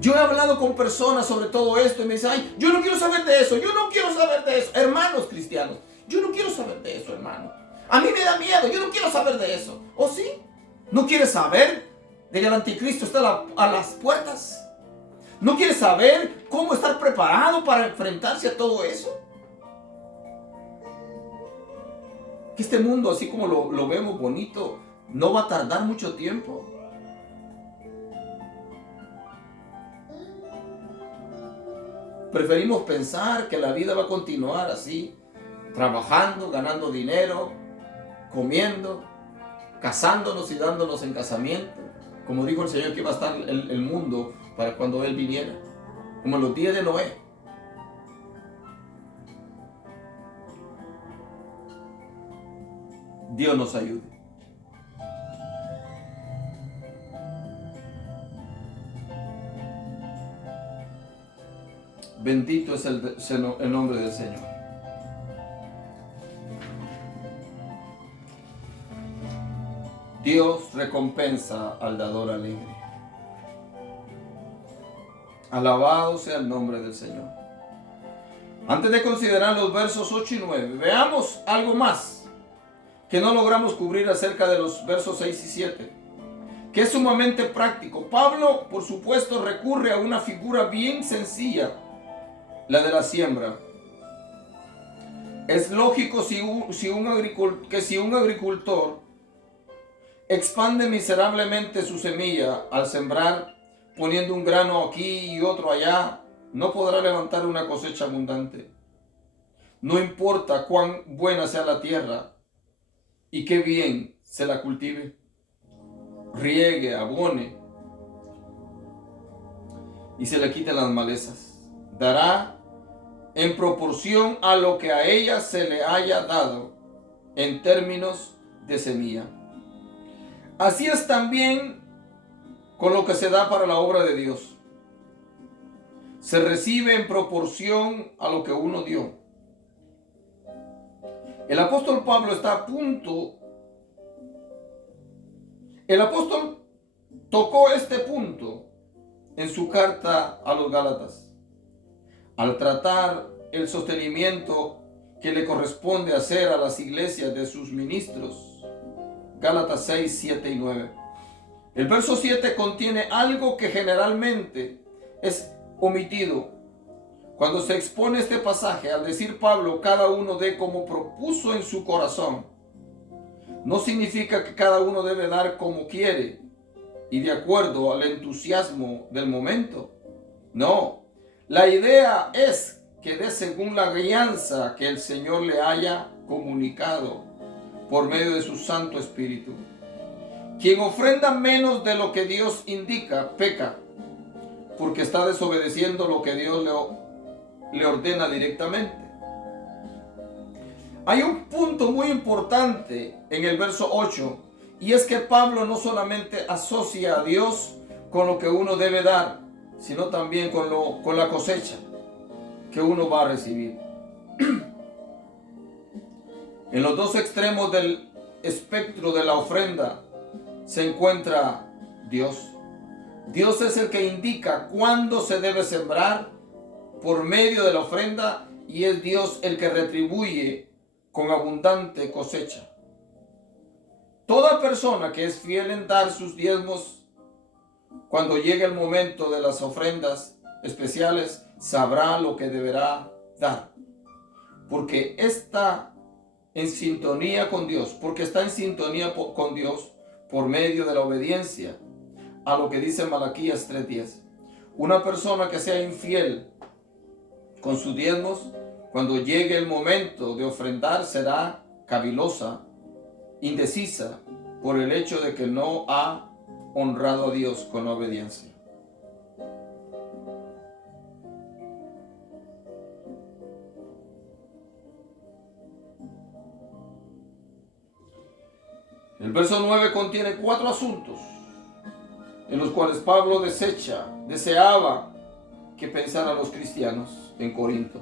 Yo he hablado con personas sobre todo esto y me dicen, ay, yo no quiero saber de eso, yo no quiero saber de eso. Hermanos cristianos, yo no quiero saber de eso, hermano. A mí me da miedo, yo no quiero saber de eso. ¿O sí? ¿No quieres saber de que el anticristo está a las puertas? ¿No quieres saber cómo estar preparado para enfrentarse a todo eso? Que este mundo, así como lo vemos bonito, no va a tardar mucho tiempo. Preferimos pensar que la vida va a continuar así, trabajando, ganando dinero, comiendo, casándonos y dándonos en casamiento. Como dijo el Señor que iba a estar el mundo para cuando Él viniera, como en los días de Noé. Dios nos ayude. Bendito es el nombre del Señor. Dios recompensa al dador alegre. Alabado sea el nombre del Señor. Antes de considerar los versos 8 y 9, veamos algo más que no logramos cubrir acerca de los versos 6 y 7, que es sumamente práctico. Pablo, por supuesto, recurre a una figura bien sencilla, la de la siembra. Es lógico que si un agricultor expande miserablemente su semilla al sembrar, poniendo un grano aquí y otro allá, no podrá levantar una cosecha abundante. No importa cuán buena sea la tierra y qué bien se la cultive, riegue, abone. y se le quiten las malezas. Dará en proporción a lo que a ella se le haya dado en términos de semilla. Así es también con lo que se da para la obra de Dios. Se recibe en proporción a lo que uno dio. El apóstol Pablo está a punto. El apóstol tocó este punto en su carta a los Gálatas, al tratar el sostenimiento que le corresponde hacer a las iglesias de sus ministros. Gálatas 6, 7 y 9. El verso 7 contiene algo que generalmente es omitido cuando se expone este pasaje. Al decir Pablo, cada uno dé como propuso en su corazón, no significa que cada uno debe dar como quiere y de acuerdo al entusiasmo del momento. No, la idea es que dé según la guianza que el Señor le haya comunicado por medio de su Santo Espíritu. Quien ofrenda menos de lo que Dios indica, peca, porque está desobedeciendo lo que Dios le ordena directamente. Hay un punto muy importante en el verso 8, y es que Pablo no solamente asocia a Dios con lo que uno debe dar, sino también con la cosecha que uno va a recibir. En los dos extremos del espectro de la ofrenda se encuentra Dios. Dios es el que indica cuándo se debe sembrar por medio de la ofrenda, y es Dios el que retribuye con abundante cosecha. Toda persona que es fiel en dar sus diezmos, cuando llegue el momento de las ofrendas especiales, sabrá lo que deberá dar, porque está en sintonía con Dios, por medio de la obediencia a lo que dice Malaquías 3:10. Una persona que sea infiel con sus diezmos, cuando llegue el momento de ofrendar, será cavilosa, indecisa, por el hecho de que no ha honrado a Dios con la obediencia. El verso 9 contiene 4 asuntos en los cuales Pablo deseaba que pensaran los cristianos en Corinto.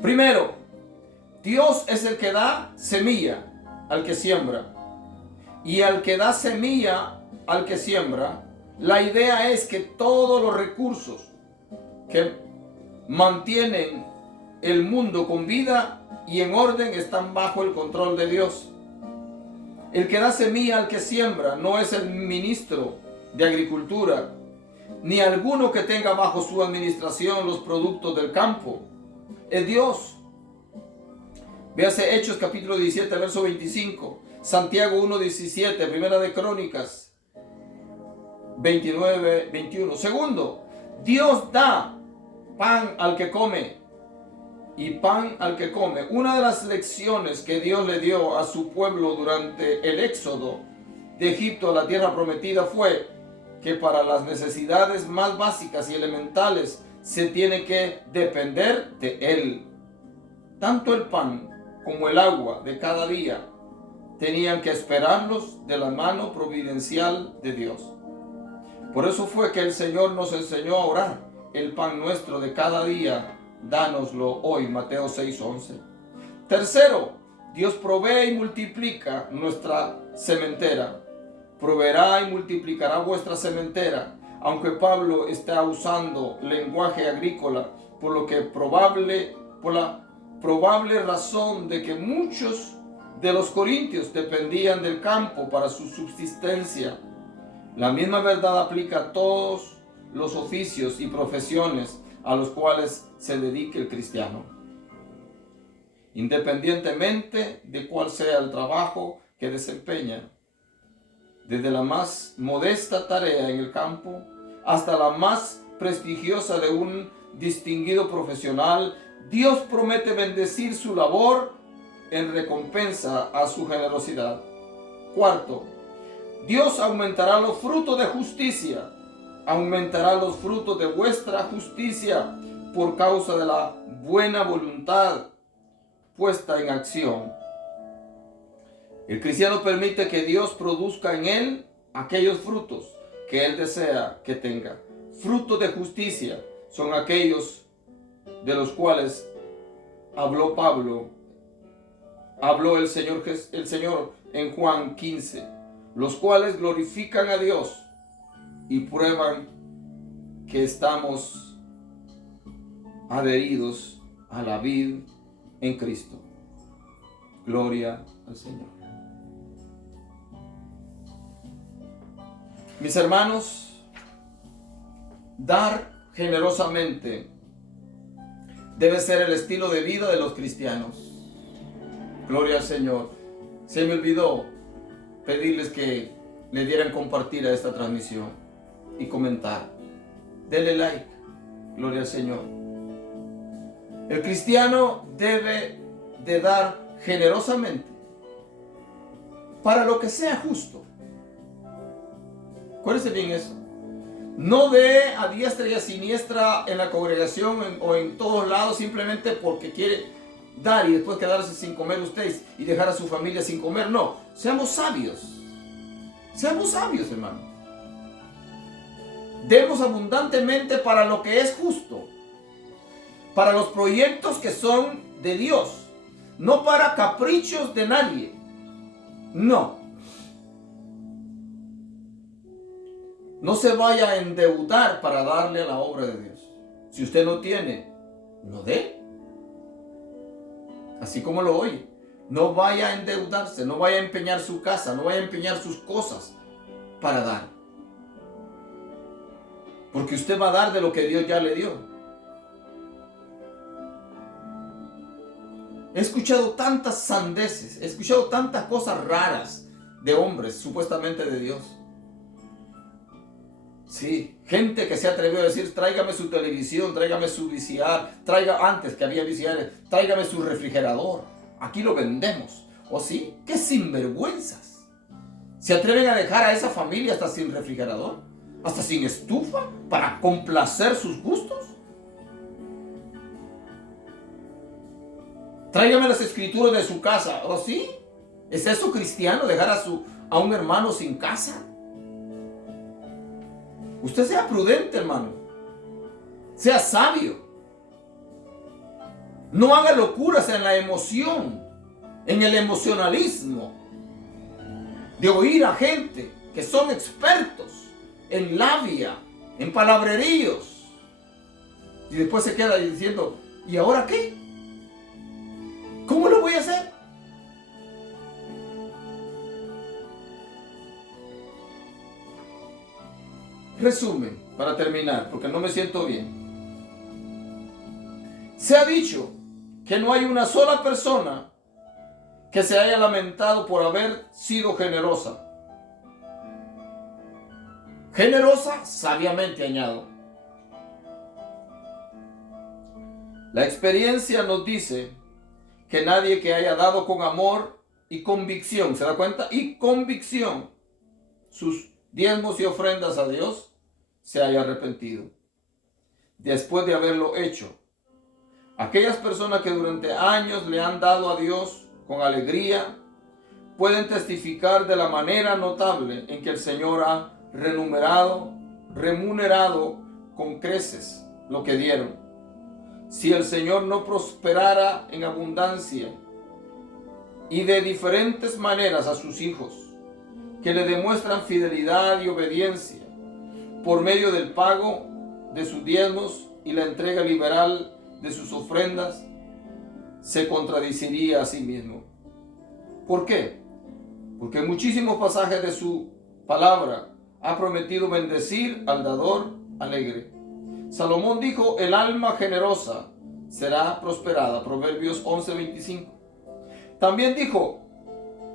Primero, Dios es el que da semilla al que siembra. Y al que da semilla al que siembra, la idea es que todos los recursos que mantienen el mundo con vida y en orden están bajo el control de Dios. El que da semilla al que siembra no es el ministro de Agricultura, ni alguno que tenga bajo su administración los productos del campo. Es Dios. Véase Hechos capítulo 17, verso 25, Santiago 1:17, Primera de Crónicas 29, 21. Segundo, Dios da pan al que come y pan al que come. Una de las lecciones que Dios le dio a su pueblo durante el éxodo de Egipto a la tierra prometida fue que para las necesidades más básicas y elementales se tiene que depender de Él. Tanto el pan como el agua de cada día tenían que esperarlos de la mano providencial de Dios. Por eso fue que el Señor nos enseñó a orar: el pan nuestro de cada día, dánoslo hoy, Mateo 6:11. Tercero, Dios provee y multiplica nuestra sementera. Proveerá y multiplicará vuestra sementera. Aunque Pablo está usando lenguaje agrícola, por la probable razón de que muchos de los corintios dependían del campo para su subsistencia. La misma verdad aplica a todos los oficios y profesiones a los cuales se dedique el cristiano, independientemente de cuál sea el trabajo que desempeña. Desde la más modesta tarea en el campo hasta la más prestigiosa de un distinguido profesional, Dios promete bendecir su labor en recompensa a su generosidad. Cuarto, Dios aumentará los frutos de justicia aumentará los frutos de vuestra justicia por causa de la buena voluntad puesta en acción. El cristiano permite que Dios produzca en él aquellos frutos que él desea que tenga. Frutos de justicia son aquellos de los cuales habló el Señor en Juan 15, los cuales glorifican a Dios y prueban que estamos adheridos a la vid en Cristo. Gloria al Señor. Mis hermanos, dar generosamente debe ser el estilo de vida de los cristianos. Gloria al Señor. Se me olvidó pedirles que le dieran compartir a esta transmisión y comentar. Denle like. Gloria al Señor. El cristiano debe de dar generosamente para lo que sea justo. Acuérdense bien eso. No dé a diestra y a siniestra en la congregación o en todos lados simplemente porque quiere dar y después quedarse sin comer ustedes y dejar a su familia sin comer. No, seamos sabios. Seamos sabios, hermano. Demos abundantemente para lo que es justo, para los proyectos que son de Dios, no para caprichos de nadie. No. No se vaya a endeudar para darle a la obra de Dios. Si usted no tiene, no dé. Así como lo oye. No vaya a endeudarse, no vaya a empeñar su casa, no vaya a empeñar sus cosas para dar. Porque usted va a dar de lo que Dios ya le dio. He escuchado tantas sandeces, he escuchado tantas cosas raras de hombres, supuestamente de Dios. Sí, gente que se atrevió a decir, tráigame su televisión, tráigame su VCR, antes que había VCR, tráigame su refrigerador, aquí lo vendemos. ¿O sí? ¡Qué sinvergüenzas! ¿Se atreven a dejar a esa familia hasta sin refrigerador? ¿Hasta sin estufa? ¿Para complacer sus gustos? Tráigame las escrituras de su casa. ¿O sí? ¿Es eso cristiano, dejar a un hermano sin casa? Usted sea prudente, hermano. Sea sabio. No haga locuras en la emoción, en el emocionalismo, de oír a gente que son expertos en labia, en palabreríos. Y después se queda diciendo, ¿y ahora qué? ¿Cómo lo voy a hacer? Resumen, para terminar, porque no me siento bien. Se ha dicho que no hay una sola persona que se haya lamentado por haber sido generosa. Generosa, sabiamente añado. La experiencia nos dice que nadie que haya dado con amor y convicción, ¿se da cuenta? Y convicción, sus diezmos y ofrendas a Dios, se haya arrepentido después de haberlo hecho. Aquellas personas que durante años le han dado a Dios con alegría pueden testificar de la manera notable en que el Señor ha remunerado con creces lo que dieron. Si el Señor no prosperara en abundancia y de diferentes maneras a sus hijos que le demuestran fidelidad y obediencia por medio del pago de sus diezmos y la entrega liberal de sus ofrendas, se contradeciría a sí mismo. ¿Por qué? Porque en muchísimos pasajes de su palabra ha prometido bendecir al dador alegre. Salomón dijo, el alma generosa será prosperada, Proverbios 11:25. También dijo,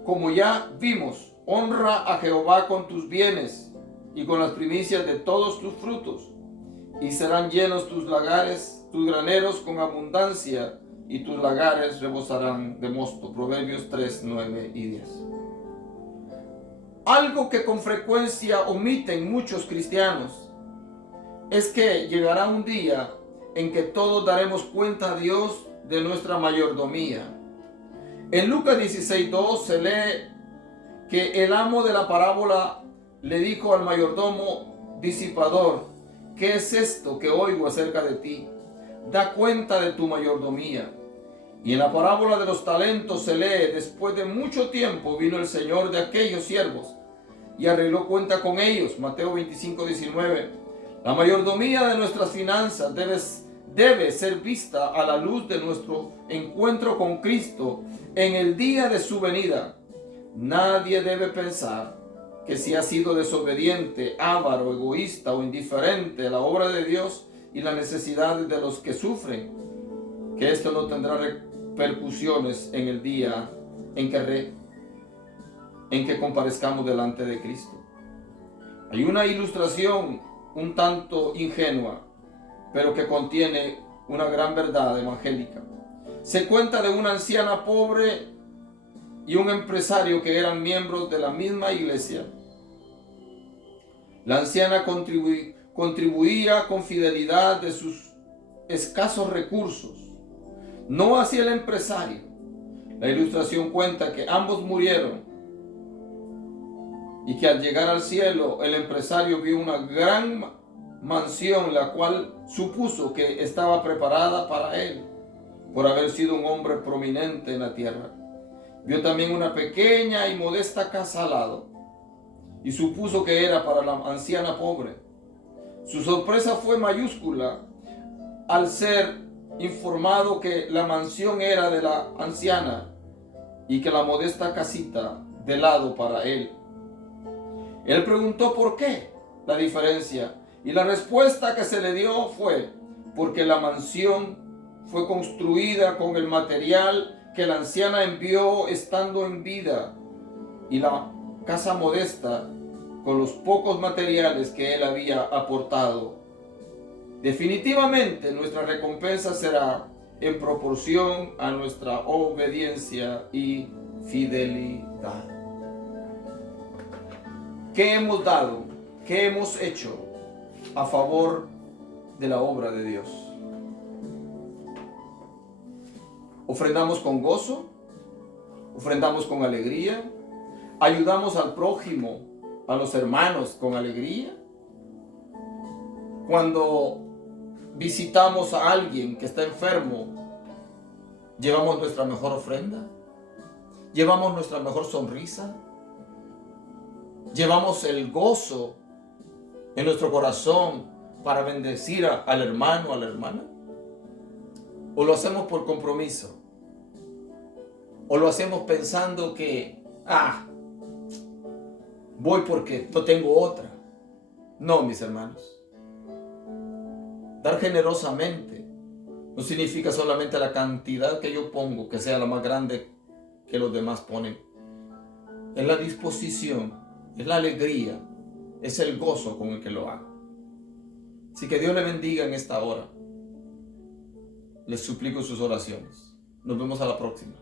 como ya vimos, honra a Jehová con tus bienes y con las primicias de todos tus frutos, y serán llenos tus lagares, tus graneros con abundancia, y tus lagares rebosarán de mosto. Proverbios 3, 9 y 10. Algo que con frecuencia omiten muchos cristianos es que llegará un día en que todos daremos cuenta a Dios de nuestra mayordomía. En Lucas 16:2 se lee que el amo de la parábola le dijo al mayordomo disipador: ¿qué es esto que oigo acerca de ti? Da cuenta de tu mayordomía. Y en la parábola de los talentos se lee: después de mucho tiempo vino el señor de aquellos siervos y arregló cuenta con ellos. Mateo 25:19. La mayordomía de nuestras finanzas debe ser vista a la luz de nuestro encuentro con Cristo en el día de su venida. Nadie debe pensar que si ha sido desobediente, avaro, egoísta o indiferente a la obra de Dios y las necesidades de los que sufren, que esto no tendrá repercusiones en el día en que comparezcamos delante de Cristo. Hay una ilustración un tanto ingenua, pero que contiene una gran verdad evangélica. Se cuenta de una anciana pobre y un empresario que eran miembros de la misma iglesia. La anciana contribuía con fidelidad de sus escasos recursos, no así el empresario. La ilustración cuenta que ambos murieron y que al llegar al cielo el empresario vio una gran mansión, la cual supuso que estaba preparada para él por haber sido un hombre prominente en la tierra. Vio también una pequeña y modesta casa al lado y supuso que era para la anciana pobre. Su sorpresa fue mayúscula al ser informado que la mansión era de la anciana y que la modesta casita de lado para él. Él preguntó por qué la diferencia, y la respuesta que se le dio fue: porque la mansión fue construida con el material que la anciana envió estando en vida, y la casa modesta con los pocos materiales que él había aportado. Definitivamente nuestra recompensa será en proporción a nuestra obediencia y fidelidad. ¿Qué hemos dado? ¿Qué hemos hecho a favor de la obra de Dios? ¿Ofrendamos con gozo? ¿Ofrendamos con alegría? ¿Ayudamos al prójimo, a los hermanos con alegría? Cuando visitamos a alguien que está enfermo, ¿llevamos nuestra mejor ofrenda? ¿Llevamos nuestra mejor sonrisa? ¿Llevamos el gozo en nuestro corazón para bendecir al hermano o a la hermana? ¿O lo hacemos por compromiso? ¿O lo hacemos pensando que, voy porque no tengo otra? No, mis hermanos. Dar generosamente no significa solamente la cantidad que yo pongo, que sea la más grande que los demás ponen. Es la disposición, es la alegría, es el gozo con el que lo hago. Así que Dios le bendiga en esta hora. Les suplico sus oraciones. Nos vemos a la próxima.